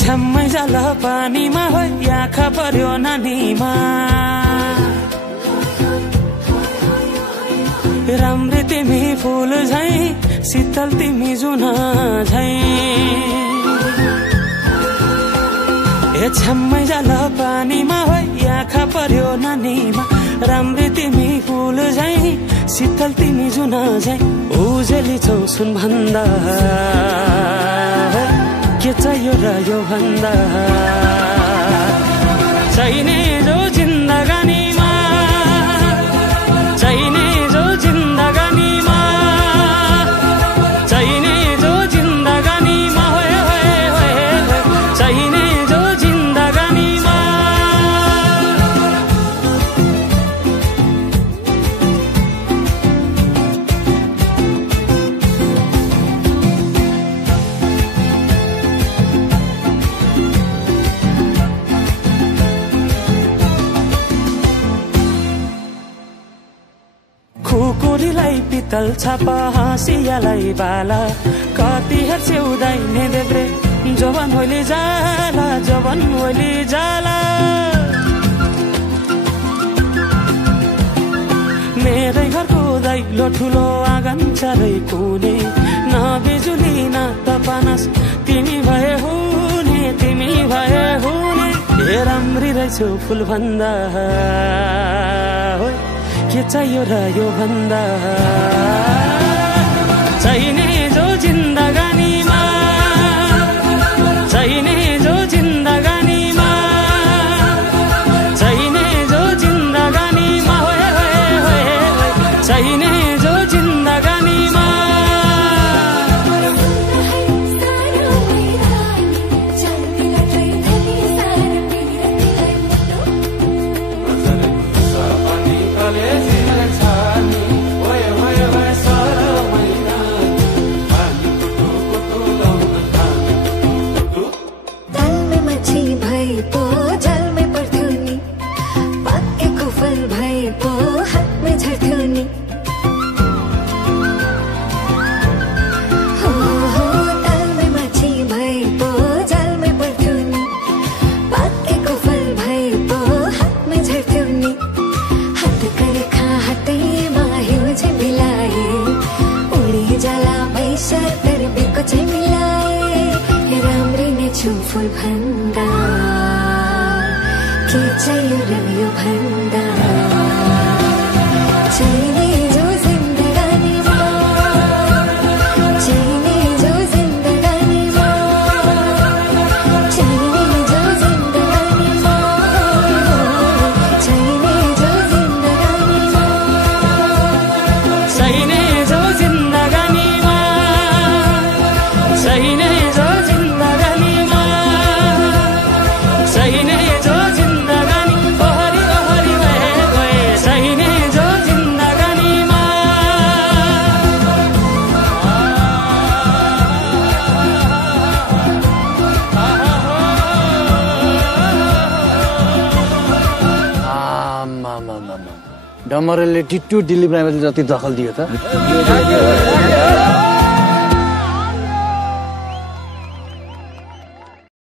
छम्मै जाल पानीमा हो आँखा पर्यो नानीमा राम्री तिमी फुल झै शीतल तिमी जुन झै छम्मै जाल पानीमा हो आँखा पर्यो नानीमा राम्री तिमी फुल झै शीतल तिमी जुन झै उजेली छौ सुन भन्दा के चाहियो र यो भन्दा चाहिने जो जिन्दगानीमा चाहिने जो जिन्दगानीमा चाहिने जो जिन्दगानीमा चाहिने जो जिन्दगानीमा खुकुरीलाई पितल छापा हाँसियालाई बाला कति हेर्छौ दाइने देब्रे जवान होली जाला जवान होली जाला मेरै घरको दैलो ठुलो आँगन चारै कुने न बिजुली न त पानस तिमी भए हुने तिमी भए हुने हे राम्री रहेछौ फुल भन्दा के चाहियो र यो भन्दा चाहिने जो जिन्दगानीमा चाहिने जो जिन्दगानीमा चाहिने जो जिन्दगानीमा चाहिने जो जिन्दगानीमा फुल भन्दा के चाहियो र यो भन्दा चाहिने जो जिन्दगानीमा चाहिने जो जिन्दगानीमा चाहिने जो जिन्दगानीमा चाहिने जो जिन्दगानीमा चाहिने जो जिन्दगानीमा चाहिने जो चाहिने जो जिन्दगानी ओहरी ओहरी गए चाहिने जो जिन्दगानीमा डमरेले टिट्टु दिलीप राईले जति दखल दियो त